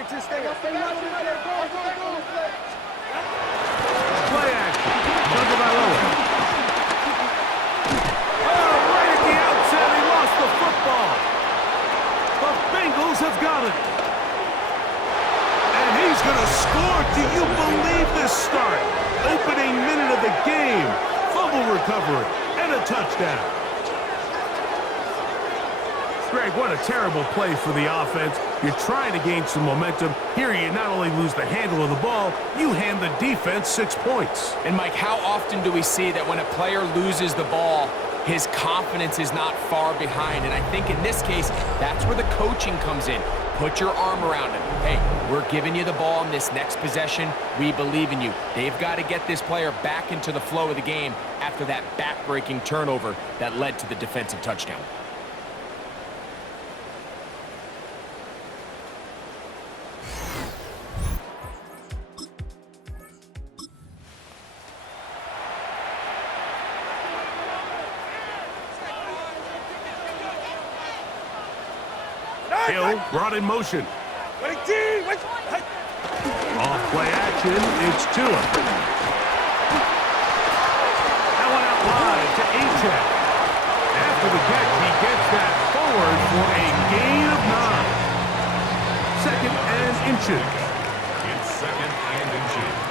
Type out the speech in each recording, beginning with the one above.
Play action. Tagovailoa. Oh, right at the outset, he lost the football. The Bengals have got it. And he's going to score. Do you believe this start? Opening minute of the game. Fumble recovery and a touchdown. Greg, what a terrible play for the offense. You're trying to gain some momentum. Here you not only lose the handle of the ball, you hand the defense 6 points. And Mike, how often do we see that when a player loses the ball, his confidence is not far behind? And I think in this case, that's where the coaching comes in. Put your arm around him. Hey, we're giving you the ball in this next possession. We believe in you. They've got to get this player back into the flow of the game after that back-breaking turnover that led to the defensive touchdown. Hill brought in motion. Off play action, it's Tua. That one out wide to A-Check. After the catch, he gets that forward for a gain of 9. Second and inches. It's second and inches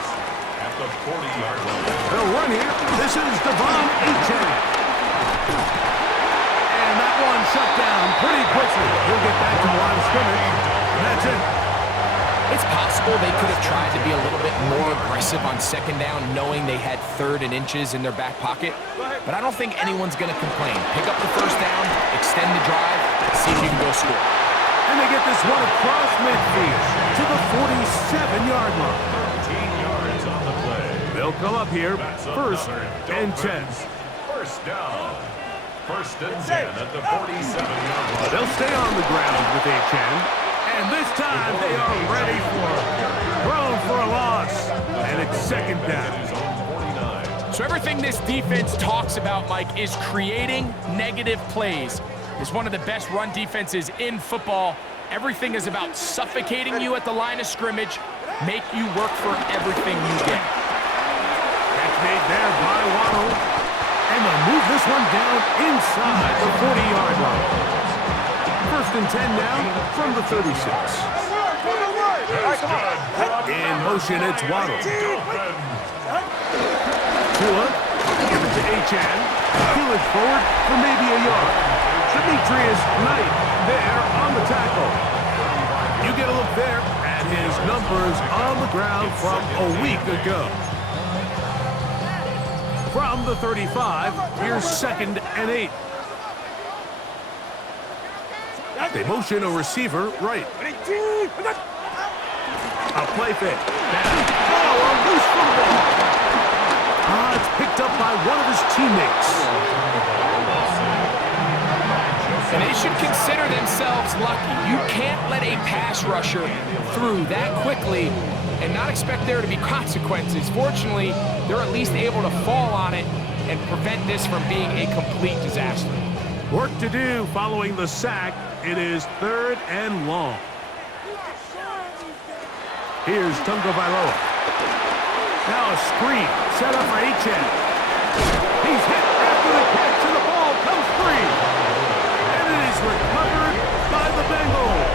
at the 40-yard line. They'll run here. This is Devon A-Check. And that one shut down pretty quickly. He'll get back to the line of scrimmage. And that's it. It's possible they could have tried to be a little bit more aggressive on second down, knowing they had 3rd and inches in their back pocket. But I don't think anyone's going to complain. Pick up the first down, extend the drive, see if you can go score. And they get this one across midfield to the 47-yard line. 13 yards on the play. They'll come up here, first and 10. First down. First and 10 at the 47-yard line. They'll stay on the ground with A-Chan. And this time they are ready for it. Thrown for a loss. And it's second down. So everything this defense talks about, Mike, is creating negative plays. It's one of the best run defenses in football. Everything is about suffocating you at the line of scrimmage, make you work for everything you get. Catch made there by Waddle. And they'll move this one down inside the 40-yard line. First and 10 now from the 36. In motion, it's Waddle. Tua, give it to A-Chan. Peel it forward for maybe a yard. Demetrius Knight there on the tackle. You get a look there at his numbers on the ground from a week ago. From the 35, here's second and 8. They motion a receiver right. A play fake. Oh, a loose football. It's picked up by one of his teammates. And they should consider themselves lucky. You can't let a pass rusher through that quickly and not expect there to be consequences. Fortunately, they're at least able to fall on it and prevent this from being a complete disaster. Work to do following the sack. It is 3rd and long. Here's Tagovailoa. Now a screen set up for A-Chan. He's hit after the catch, and the ball comes free. And it is recovered by the Bengals.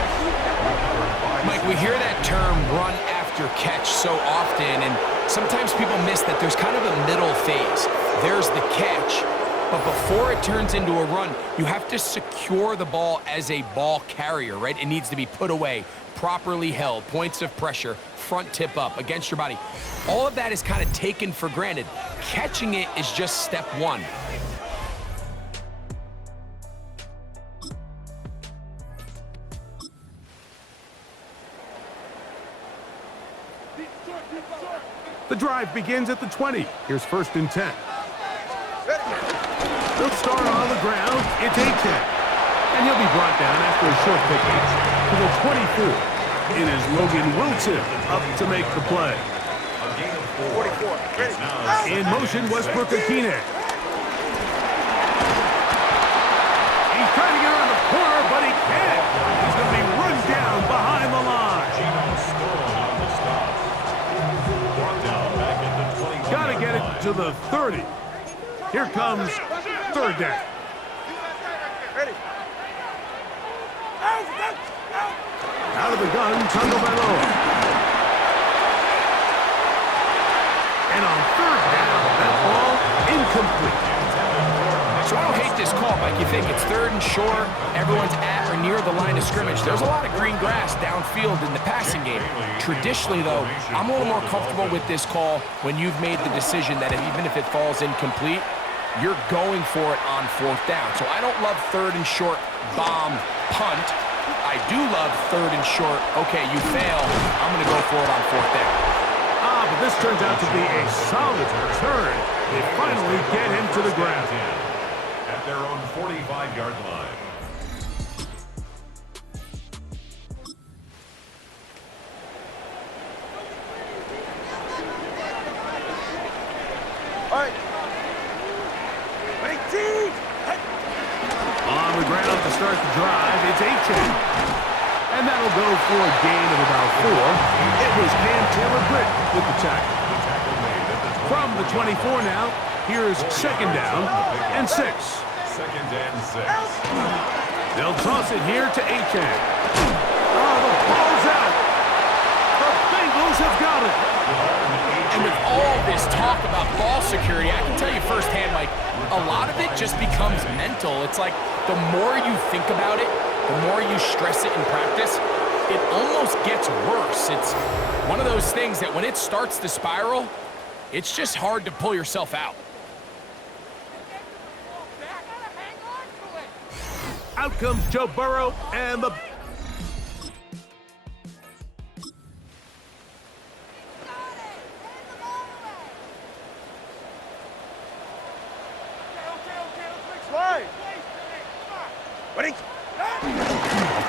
Mike, we hear that term run after catch so often, and sometimes people miss that there's kind of a middle phase. There's the catch. But before it turns into a run, you have to secure the ball as a ball carrier, right? It needs to be put away, properly held, points of pressure, front tip up against your body. All of that is kind of taken for granted. Catching it is just step one. The drive begins at the 20. Here's first and 10. They'll start on the ground. It's A-Check. And he'll be brought down after a short pickup to the 24. It is Logan Wilson up to make the play. In motion, Westbrook Akine. He's trying to get around the corner, but he can't. He's going to be run down behind the line. back to the 30. Here comes third down. Out of the gun, Tagovailoa. And on third down, that ball incomplete. So I don't hate this call, Mike. You think it's third and short, everyone's at or near the line of scrimmage. There's a lot of green grass downfield in the passing game. Traditionally, though, I'm a little more comfortable with this call when you've made the decision that even if it falls incomplete, you're going for it on fourth down. So I don't love third and short bomb punt. I do love third and short, okay, you fail, I'm going to go for it on fourth down. But this turns out to be a solid return. They finally get him to the ground. At their own 45-yard line. All right. 18. On the ground to start the drive, it's A-Chain. And that'll go for a gain of about 4. It was Cam Taylor-Britt with the tackle. From the 24 now, here's second down and 6. Second and 6. They'll toss it here to A-Chain. Oh, the ball's out. The Bengals have got it. And with all this talk about ball security, I can tell you firsthand, Mike, a lot of it just becomes mental. It's like the more you think about it, the more you stress it in practice, it almost gets worse. It's one of those things that when it starts to spiral, it's just hard to pull yourself out. Out comes Joe Burrow and the...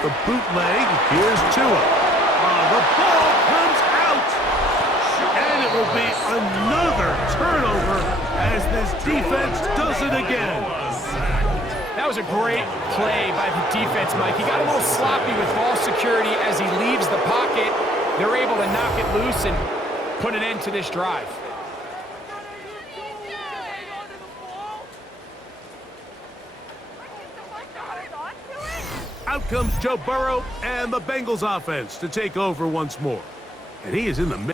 The bootleg, here's Tua. The ball comes out. And it will be another turnover as this defense does it again. That was a great play by the defense, Mike. He got a little sloppy with ball security as he leaves the pocket. They're able to knock it loose and put an end to this drive. Out comes Joe Burrow and the Bengals offense to take over once more. And he is in the middle.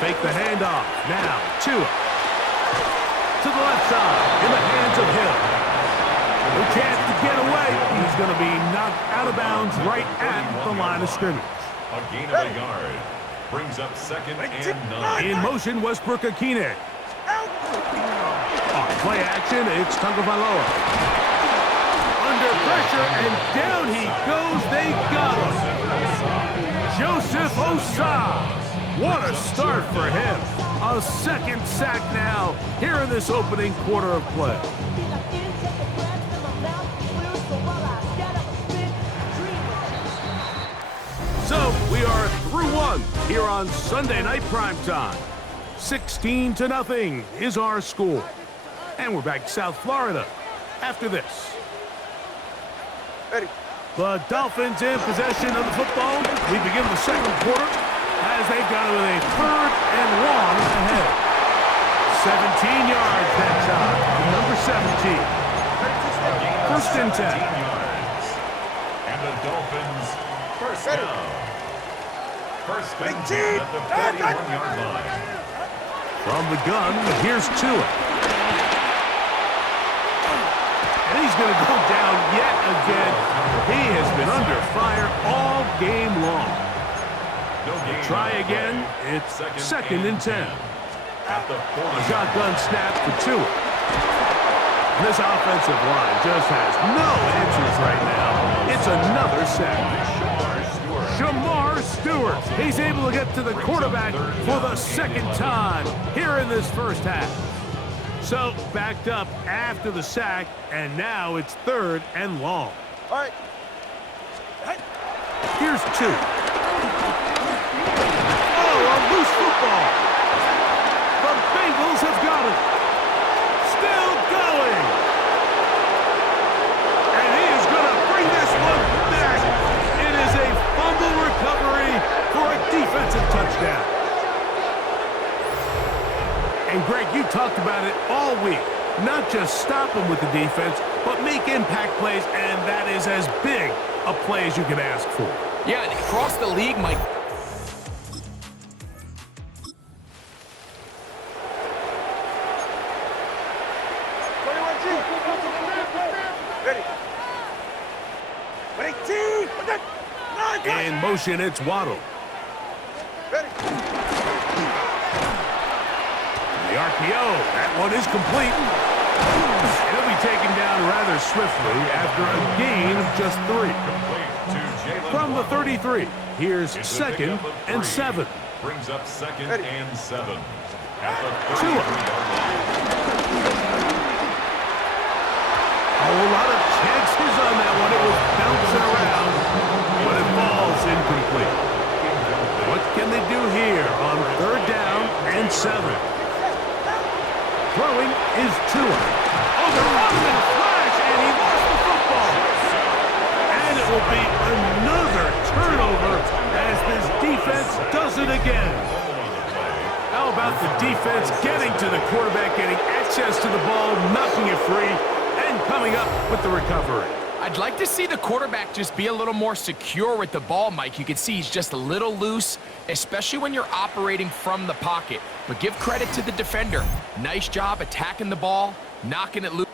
Fake the handoff. Now, Tua. To the left side, in the hands of Hill. No chance to get away. He's going to be knocked out of bounds right at the line of scrimmage. A gain of a yard. Brings up second and 9. In motion, Westbrook-Ikhine. On play action, it's Tagovailoa. Under pressure, and down he goes. They got him. Joseph Osai. What a start for him. A second sack now here in this opening quarter of play. So we are through one here on Sunday Night Primetime. 16-0 is our score. And we're back to South Florida after this. The Dolphins in possession of the football. We begin the second quarter as they've got it with a third and long ahead. 17 yards that time to number 17. First and 10. Yards. And the Dolphins first down. First and 10 at the 41-yard line. From the gun, here's Tua. And he's going to go down yet again. He has been under fire all game long. Try again. It's second and 10. At the Shotgun snap for Tua. This offensive line just has no answers right now. It's another sack. Shamar Stewart. He's able to get to the quarterback for the second time here in this first half. So backed up after the sack, and now it's third and long. All right. Here's 2. A loose football. The Bengals have got it. Still going. talked about it all week. Not just stop them with the defense, but make impact plays, and that is as big a play as you can ask for. Yeah, and across the league, Mike. In motion, it's Waddle. The RPO, that one is complete. He'll be taken down rather swiftly after a gain of just 3. From the 33, here's second and 7. Brings up second and 7. At the Tua. A whole lot of chances on that one. It was bouncing around, but it falls incomplete. What can they do here on 3rd down and 7? Throwing is Tua. Oh, they're running in a flash, and he lost the football. And it will be another turnover as this defense does it again. How about the defense getting to the quarterback, getting access to the ball, knocking it free, and coming up with the recovery? I'd like to see the quarterback just be a little more secure with the ball, Mike. You can see he's just a little loose, especially when you're operating from the pocket. But give credit to the defender. Nice job attacking the ball, knocking it loose.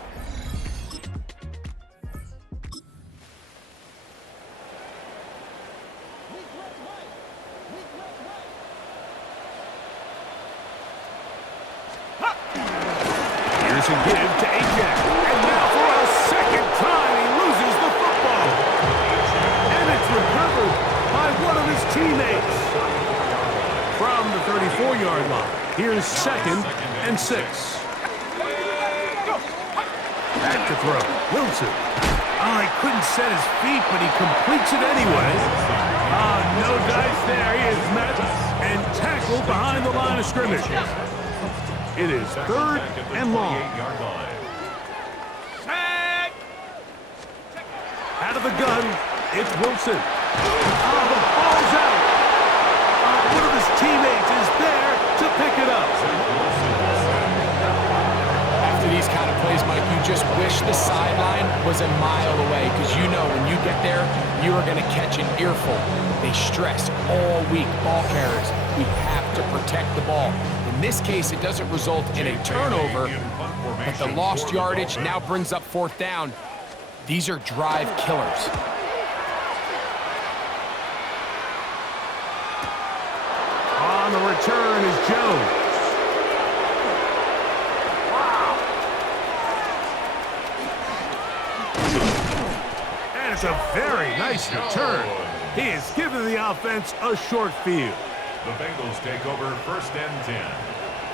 Here's a give to Ajax. And now for a second time, he loses the football. And it's recovered by one of his teammates. From the 34-yard line, here's second and 6. Back to throw. Wilson. Oh, he couldn't set his feet, but he completes it anyway. No dice there. He is met and tackled behind the line of scrimmage. It is 3rd and long. Out of the gun, it's Wilson. Oh, the ball's out. One of his teammates is there to pick it up. After these kind of plays, Mike, you just wish the sideline was a mile away, because you know when you get there, you are going to catch an earful. They stress all week, ball carriers. We have to protect the ball. In this case, it doesn't result in a turnover, but the lost yardage now brings up 4th down. These are drive killers. On the return is Jones. And it's a very nice return. He has given the offense a short field. The Bengals take over 1st and 10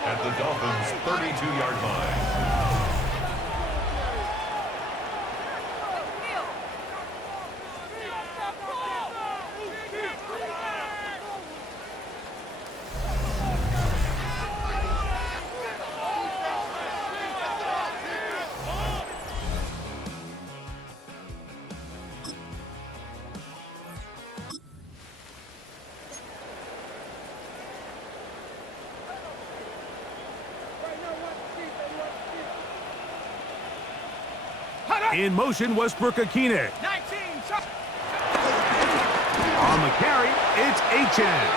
at the Dolphins' 32-yard line. In motion, Westbrook-Ikhine. On the carry, it's Achane.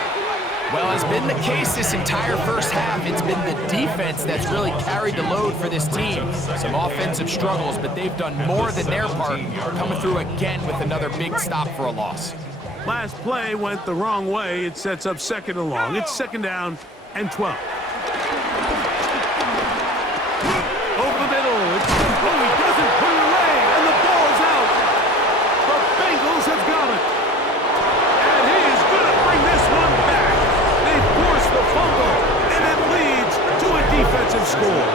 Well, as been the case this entire first half, it's been the defense that's really carried the load for this team. Some offensive struggles, but they've done more than their part, coming through again with another big stop for a loss. Last play went the wrong way. It sets up 2nd and long. It's 2nd down and 12. Over the middle. He doesn't put it away, and the ball's out. The Bengals have got it. And he is going to bring this one back. They force the fumble, and it leads to a defensive score.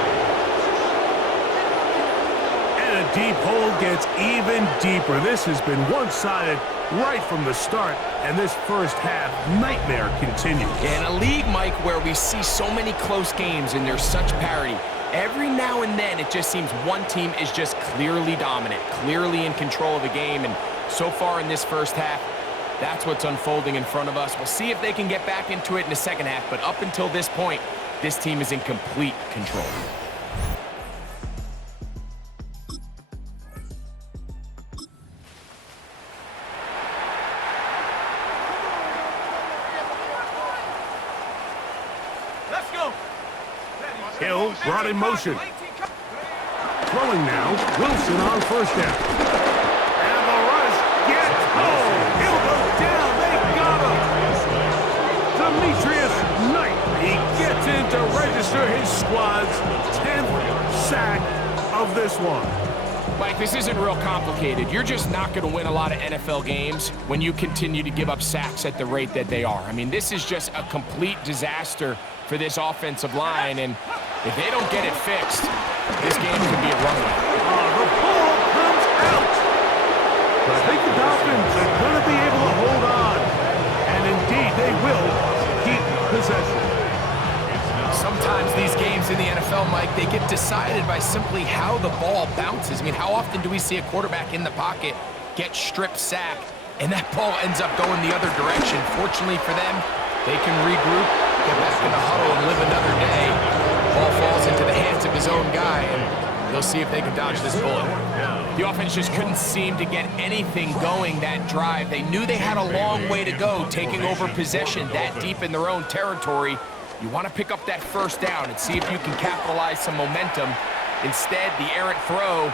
And a deep hole gets even deeper. This has been one-sided right from the start, and this first half nightmare continues. In a league, Mike, where we see so many close games and there's such parity, every now and then it just seems one team is just clearly dominant, clearly in control of the game, and so far in this first half, that's what's unfolding in front of us. We'll see if they can get back into it in the second half, but up until this point, this team is in complete control. Let's go. Hill brought in motion. Throwing now, Wilson on first down. And the rush gets home. He'll go down. They got him. Demetrius Knight. He gets in to register his squad's 10th sack of this one. Mike, this isn't real complicated. You're just not going to win a lot of NFL games when you continue to give up sacks at the rate that they are. I mean, this is just a complete disaster for this offensive line, and if they don't get it fixed, this game can be a runaway. The ball comes out. But I think the Dolphins are going to be able to hold on. And indeed, they will keep possession. Sometimes these games in the NFL, Mike, they get decided by simply how the ball bounces. I mean, how often do we see a quarterback in the pocket get strip sack, and that ball ends up going the other direction? Fortunately for them, they can regroup, get back in the huddle, and live another day. Ball falls into the hands of his own guy, and they'll see if they can dodge this bullet. The offense just couldn't seem to get anything going that drive. They knew they had a long way to go, taking over possession that deep in their own territory. You want to pick up that first down and see if you can capitalize some momentum. Instead, the errant throw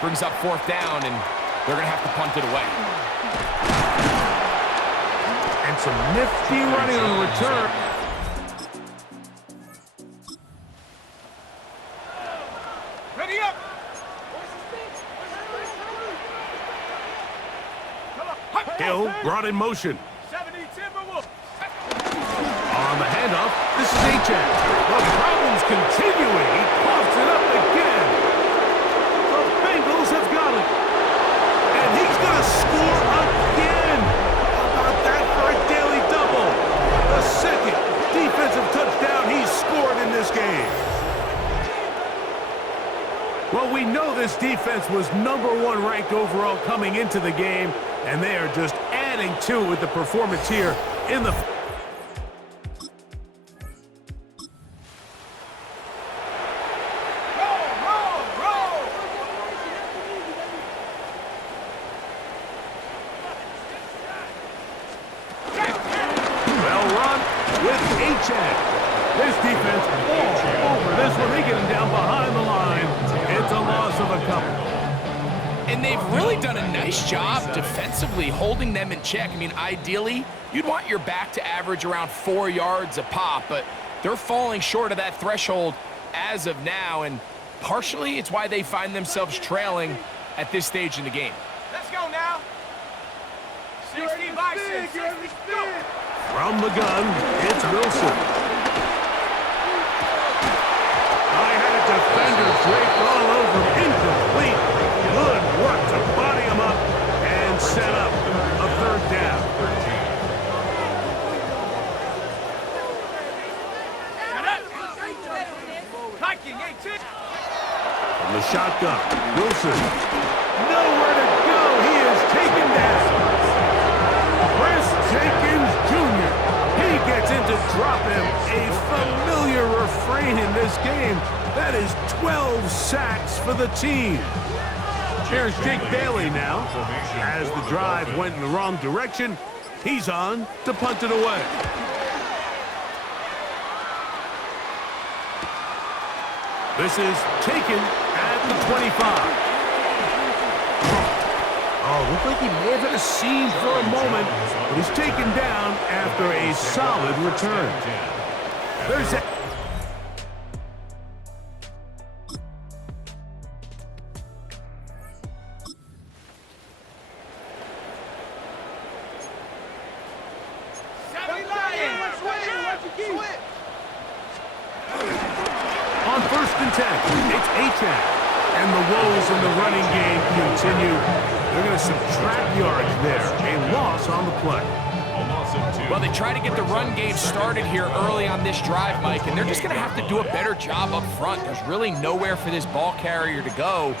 brings up fourth down, and they're going to have to punt it away. And some nifty running on the return. Ready up! Hill brought in motion. 70 Timberwolves! On the handoff, this is Achan. The problems continuing. He pops it up again. The Bengals have got it. And he's going to score again. How about that for a daily double? The second defensive touchdown he's scored in this game. Well, we know this defense was #1 ranked overall coming into the game, and they are just adding to it with the performance here in the... This defense all over this one. They get him down behind the line. It's a loss of a couple. And they've really done a nice job defensively holding them in check. I mean, ideally, you'd want your back to average around 4 yards a pop, but they're falling short of that threshold as of now, and partially it's why they find themselves trailing at this stage in the game. Let's go now! 60 Bison! 60, go! From the gun, it's Wilson. I had a defender draped all over him. Incomplete. Good work to body him up and set up a third down. Hiking 18! From the shotgun, Wilson. Nowhere to go. He is taken down. Chris Jenkins Jr. He gets in to drop him. A familiar refrain in this game. That is 12 sacks for the team. Here's Jake Bailey now. As the drive went in the wrong direction, he's on to punt it away. This is taken at the 25. Oh, looked like he may have had a seam for a moment, but he's taken down after a solid return. There's that. On 1st and 10, it's Achan. And the woes in the running game continue. They're going to subtract yards there. A loss on the play. Well, they try to get the run game started here early on this drive, Mike, and they're just going to have to do a better job up front. There's really nowhere for this ball carrier to go.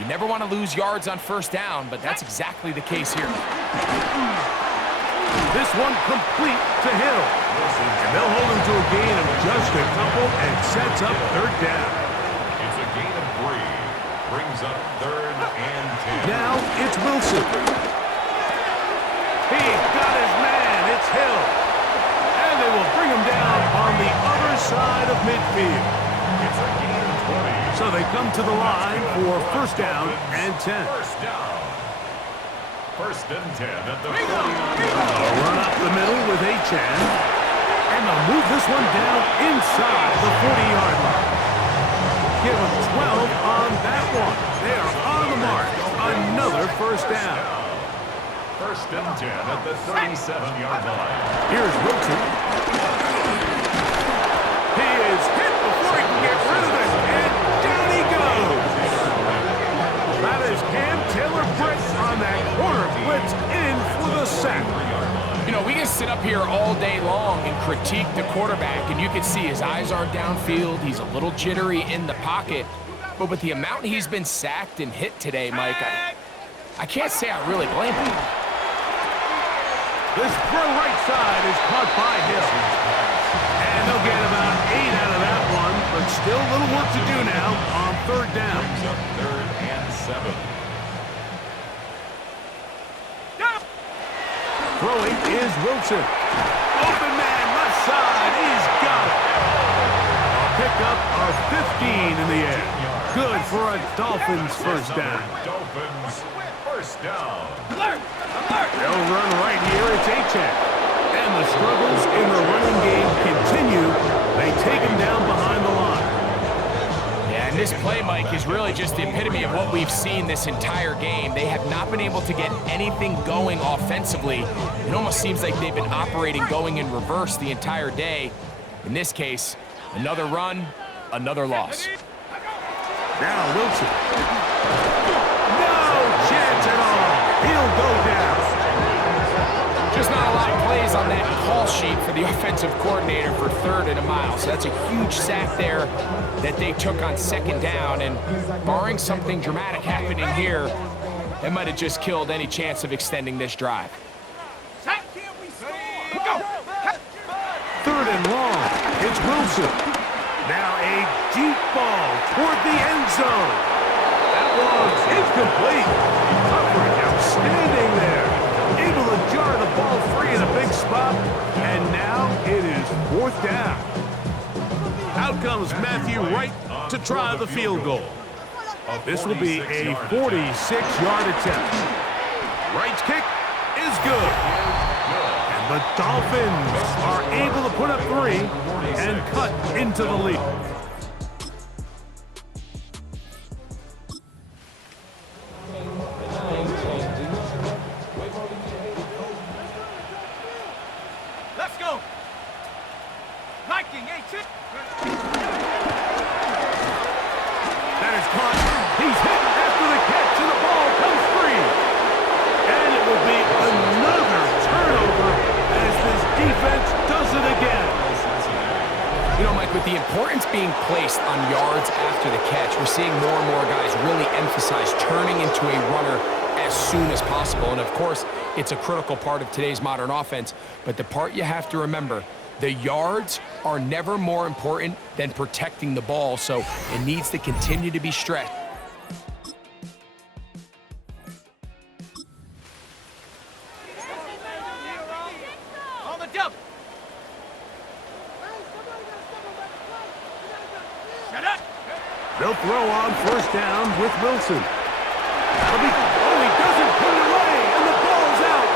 You never want to lose yards on 1st down, but that's exactly the case here. This one complete to Hill. And they'll hold him to a gain of just a couple and sets up third down. It's a gain of 3. Brings up 3rd and 10. Now it's Wilson. He's got his man. It's Hill. And they will bring him down on the other side of midfield. It's a gain of 20. So they come to the line for first down and 10. First down. First and 10 at the 40. A run up the middle with Achan. And they'll move this one down inside the 40-yard line. Give them 12 on that one. They are on the mark. Another first down. First and 10 at the 37-yard line. Here's Wilson. He is hit before he can get rid of it. And down he goes. That is Cam Taylor-Britt on that corner blitz in for the sack. You know, we can sit up here all day long and critique the quarterback, and you can see his eyes aren't downfield. He's a little jittery in the pocket. But with the amount he's been sacked and hit today, Mike, I can't say I really blame him. This throw right side is caught by Hill. And they'll get about 8 out of that one, but still a little work to do now on third down. Brings up 3rd and 7. Throwing is Wilson. Open man, left side. He's got it. A pickup of 15 in the air. Good for a Dolphins first down. Dolphins first down. They'll run right here. It's Achan. And the struggles in the running game continue. They take him down behind the line. Yeah, and this play, Mike, is really just the epitome of what we've seen this entire game. They have not been able to get anything going offensively. It almost seems like they've been operating going in reverse the entire day. In this case, another run, another loss. Now Wilson. No chance at all. He'll go down. Just not a lot of plays on that call sheet for the offensive coordinator for 3rd and a mile. So that's a huge sack there that they took on 2nd down. And barring something dramatic happening here, it might have just killed any chance of extending this drive. 3rd and long. It's Wilson. Now a deep ball toward the end zone. That one's incomplete. Coverage outstanding there. Able to jar the ball free in a big spot. And now it is 4th down. Out comes Matthew Wright to try the field goal. This will be a 46-yard attempt. Wright's kick is good. And the Dolphins are able to put up 3 and cut into the lead. Let's go. Liking a chip. That is caught. He's hit after the catch, and the ball comes free. And it will be another turnover as this defense does it again. You know, Mike, with the importance being placed on yards after the catch, we're seeing more and more guys really emphasize turning into a runner as soon as possible. And, of course, it's a critical part of today's modern offense. But the part you have to remember, the yards are never more important than protecting the ball, so it needs to continue to be stretched. On the double. Shut up. They'll throw on first down with Wilson. That'll be, oh, he doesn't put it away, and the ball's out.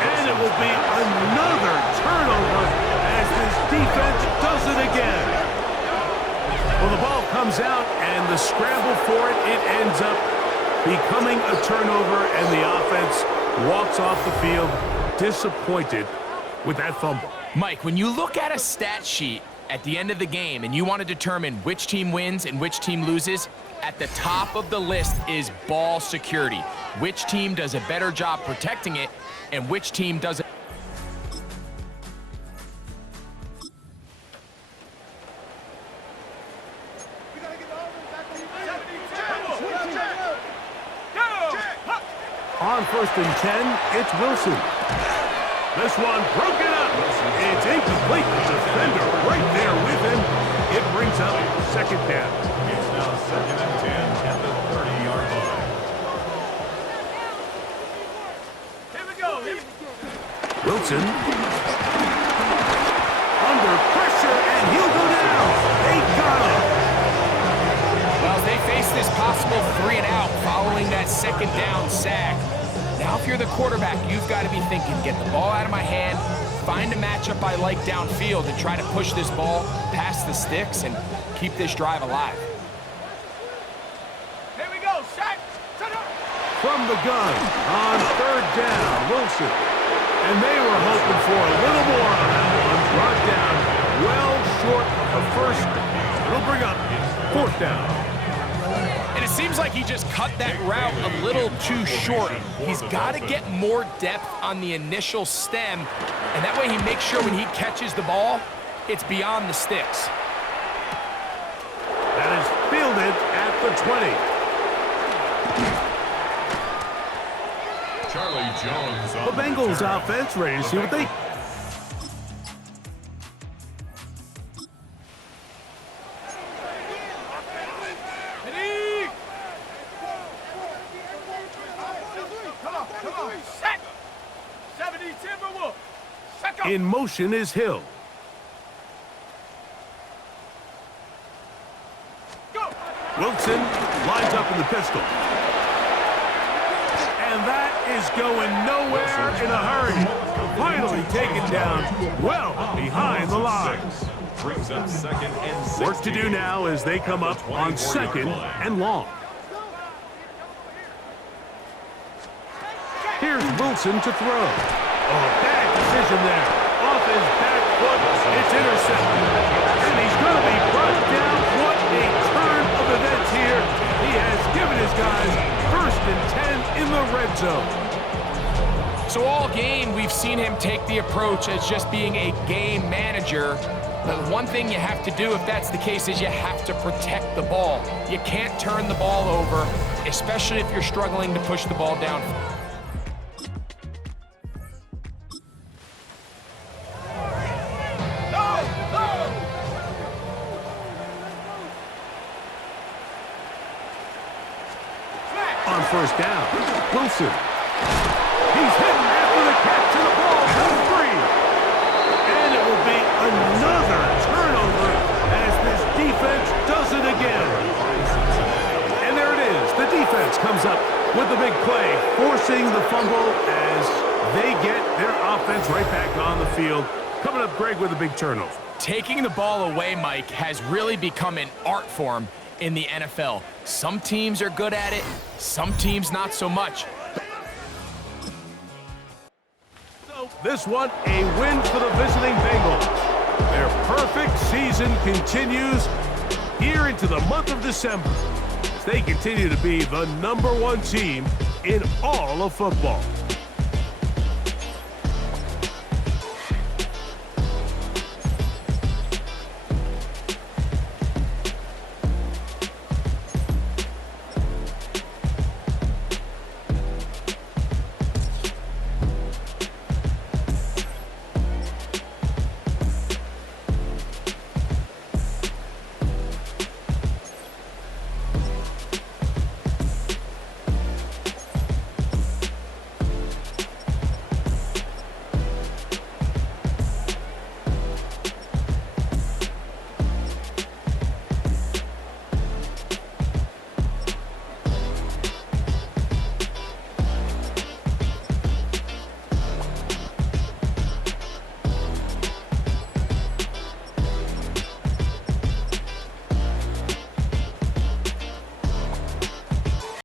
And it will be another turnover as this defense does it again. Well, the ball comes out, and the scramble for it, it ends up becoming a turnover, and the offense walks off the field disappointed with that fumble. Mike, when you look at a stat sheet at the end of the game and you want to determine which team wins and which team loses, at the top of the list is ball security. Which team does a better job protecting it and which team does it. On 1st and 10, it's Wilson. This one broken up. It's incomplete. The defender right there with him. It brings up second down. It's now 2nd and 10 at the 30-yard line. Here we go. Wilson. Under pressure, and he'll go down. They got him. Well, they face this possible 3 and out following that second down sack. Now, if you're the quarterback, you've got to be thinking, get the ball out of my hand, find a matchup I like downfield, and try to push this ball past the sticks and keep this drive alive. Here we go. Set. Set up. From the gun on third down, Wilson. And they were hoping for a little more on that one. Brought down well short of the first. It'll bring up fourth down. And it seems like he just cut that route a little too short. He's got to get more depth on the initial stem, and that way he makes sure when he catches the ball, it's beyond the sticks. That is fielded at the 20. Charlie Jones The on Bengals return. offense ready to see what they... Ready. Come on. Set. 70 Timberwolf. Set go. In motion is Hill. Go. Wilson lines up in the pistol. And that is going nowhere in a hurry. Finally taken down well behind the line. Brings up 2nd and 16. Work to do now as they come up on 2nd and long. Here's Wilson to throw. Oh, bad decision there. Off his back foot, it's intercepted. And he's going to be brought down. What a turn of events here. He has given his guys 1st and 10 in the red zone. So all game, we've seen him take the approach as just being a game manager. But one thing you have to do, if that's the case, is you have to protect the ball. You can't turn the ball over, especially if you're struggling to push the ball down. On 1st down, Wilson. He's hit after the catch and the ball goes free. And it will be another turnover as this defense does it again. And there it is. The defense comes up with the big play, forcing the fumble as they get their offense right back on the field. Coming up, Greg, with a big turnover. Taking the ball away, Mike, has really become an art form in the NFL. Some teams are good at it, some teams not so much. So this one, a win for the visiting Bengals. Their perfect season continues here into the month of December. They continue to be the #1 team in all of football.